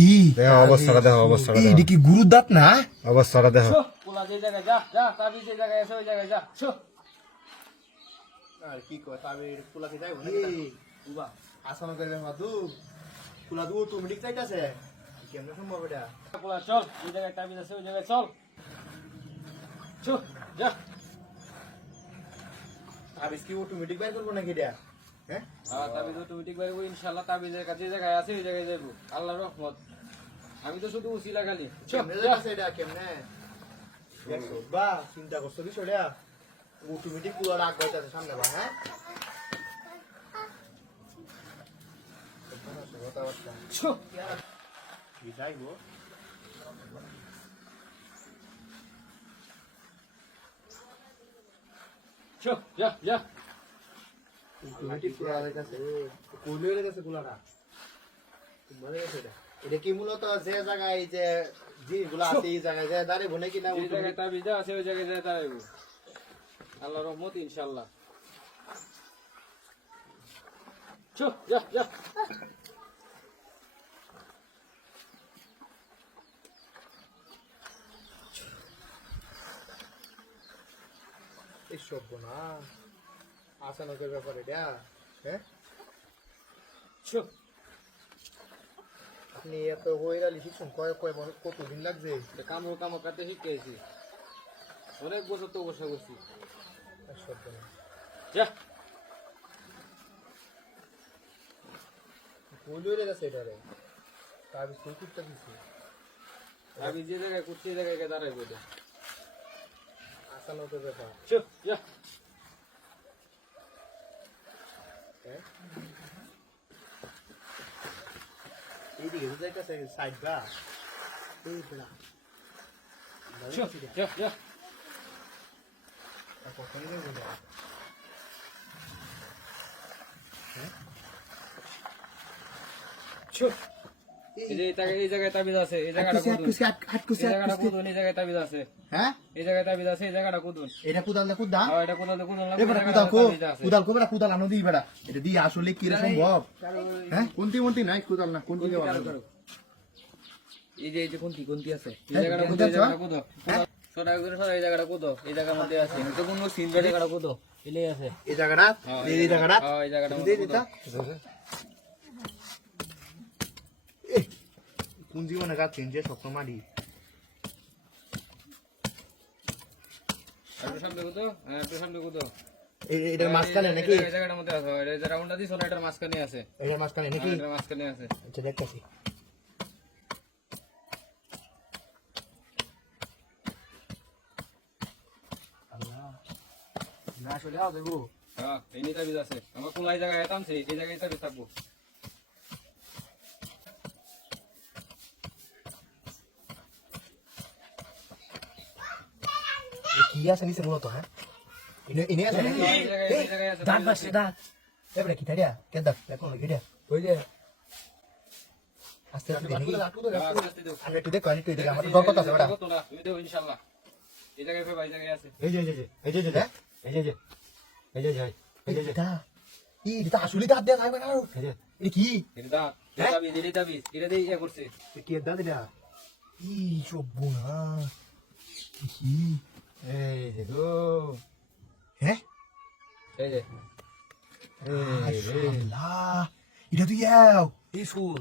কি দেখো অবস্থাটা দেখো অবস্থাটা দেখো এটা কি গুরুর দাঁত না? অবস্থাটা দেখো পোলা যে জায়গায় যা যা তাবি যে জায়গায় আছে ওই জায়গায় যা শো আর কি কয় তবে পোলাকে যাইব না বুবা আসানো করে মাদু পোলা দু অটোমেটিক চাইতাছে কেমনে সম্ভব এটা পোলা চল ওই জায়গায় তাবি আছে ওই জায়গায় চল শো যা আর কি অটোমেটিক বাইর করব নাকি এটা হ্যাঁ হ্যাঁ তাবি তো তুমি ঠিক বাইরে ইনশাআল্লাহ তাবিজের কাছে যে জায়গায় আছে ওই জায়গায় যাইব আল্লাহর রহমত আমি তো শুধু উসিলা খালি কেমনে যাইতাছে এটা কেমনে দেখো বা চিন্তা করছো বিষয়টা অটোমেটিক পোলা রাগ হইতাছে সামনে বা হ্যাঁ শো কি যাইব শো যা যা অটোমেটিক পোলা যাইতাছে কোলে যাইতাছে পোলাটা মানে এটা কি মূলত যে জায়গায় যে জিনিসগুলো আছে এই জায়গায় যে দাঁড়াবো নাকি না যে জায়গায় তাবিজ আছে ওই জায়গায় যায় দাঁড়াইব আল্লাহর রহমত ইনশাআল্লাহ শো যা যা এই সব না আসানকের ব্যাপার এটা হ্যাঁ শো আপনি এত হইরা লিখছেন কয় কয় কতদিন লাগছে কামড় কাটতে শিখেছি অনেক বছর তো বসে করছি সব না যা কইলে গেছে এটা রে তাবি কই করতে দিছি আমি যে জায়গায় করছি এই জায়গায় দাঁড়াই বলে আসানকের ব্যাপার শো যা হ্যাঁ এইদিকে যাইতাছে সাইড বা এই বড়া শো যা যা কখন যাইব না শো এই জায়গায় তাবিজ আছে এই জায়গাটা কুদুন এই জায়গাটা কুদুন এই জায়গায় তাবিজ আছে হ্যাঁ এই জায়গায় তাবিজ আছে এই জায়গাটা কুদুন এটা কুদাল না কুদা আর এটা কুদন এ বেটা কুদাল কো কুদাল কো বেটা কুদাল আনো দিই বেটা এটা দি আসলে কি রে সম্ভব হ্যাঁ কোনটি মন্তি নাই কুদাল না কোনটি এই যে কোনটি আছে এই জায়গাটা কুদো এই জায়গাটা কুদো সরা করে সরা এই জায়গাটা কুদো এই জায়গার মধ্যে আছে তো কোন সিন জায়গাটা কুদো এলে আছে এই জায়গাটা এই জায়গাটা হ্যাঁ এই জায়গাটা দিয়ে দিতা কোন জীবনে গাচ্ছেন যে স্বপ্ন মারি আর সামনে কুদো হ্যাঁ সামনে কুদো এটার মাঝখানে নাকি এই জায়গাটার মধ্যে আছে এটা রাউন্ডটা দিছ না এটার মাঝখানে আছে এটার মাঝখানে নাকি এটার মাঝখানে আছে আচ্ছা দেখতেছি না আসলে হাও দেবো হ্যাঁ এই নিয়ে তাবিজ আছে আমার কোন জায়গায় এতামছে এই জায়গায় তাবিজ থাকবো কি আছে নিচে মূলত হ্যাঁ ইনে আছে নাকি এই জায়গায় আছে দাঁত বাসছে দাঁত এবারে কি থাড়িয়া কে দাঁত এখন গিয়া ওই যে আস্তে আস্তে দেখি আমি একটু দেখো আমি একটু দেখি আমার দরকার আছে বড়া তুমি দেবো ইনশাআল্লাহ এই জায়গায় ভাই এই জায়গায় আছে এই যে এই যে এই যে এই যে এই যে এই যে দা এটা আসলে দাঁত দেয়া যাবে না এটা কি এটা তাবিজ এটা দিয়ে ইয়া করছে কি দাঁত এটা ই সব বুনা কি এই যে গো হ্যাঁ এই যে আল্লাহ এটা তো ইয়াও এই ফুল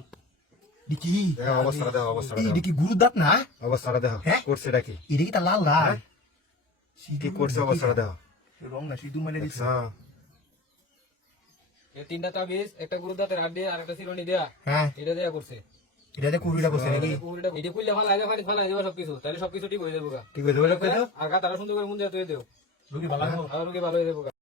দেখি দেখো অবস্থাটা দেখো অবস্থাটা এটা দেখো কি গুরুর দাঁত না অবস্থাটা দেখো হ্যাঁ? করছে এটা কি এটা কি তা লাল লাল কি করছে অবস্থাটা দেখো রং না সিধু মেলে দিছে হ্যাঁ এই তিনটা তাবিজ একটা গুরুদাতের হাত দিয়ে আর একটা চিরুনি দেয়া হ্যাঁ এটা দেয়া করছে এটা দিয়ে কুড়িটা করছে নাকি এটা খুললে ফালাই দেবো সবকিছু তাহলে সবকিছু ঠিক হয়ে যাবো ঠিক আছে বলে কইতো আর গা তারা সুন্দর করে মুন দেওয়া তুই দেও রুগী ভালো আর রোগী ভালো হয়ে যাবো